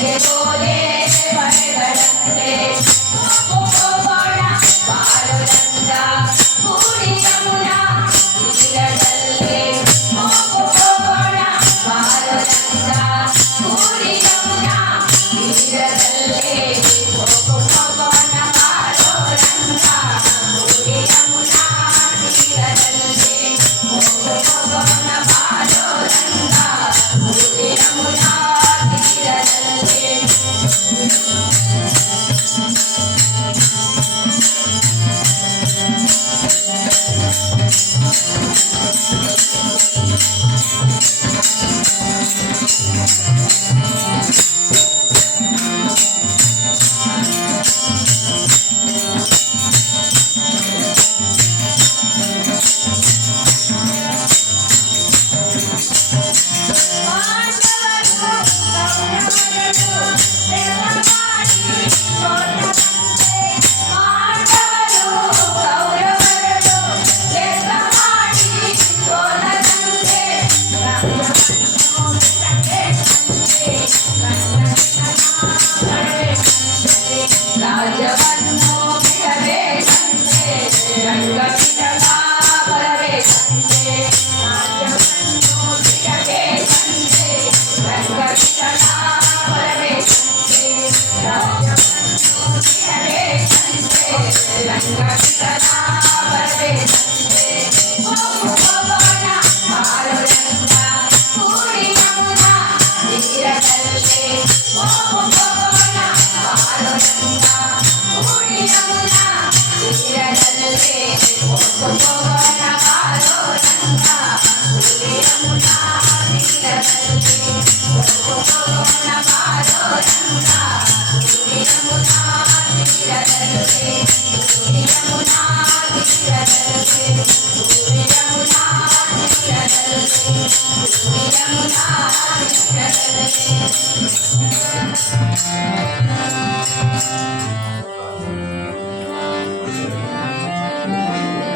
Yeah. Thank you. రాజవన్నో Hare సంతే Ranga Música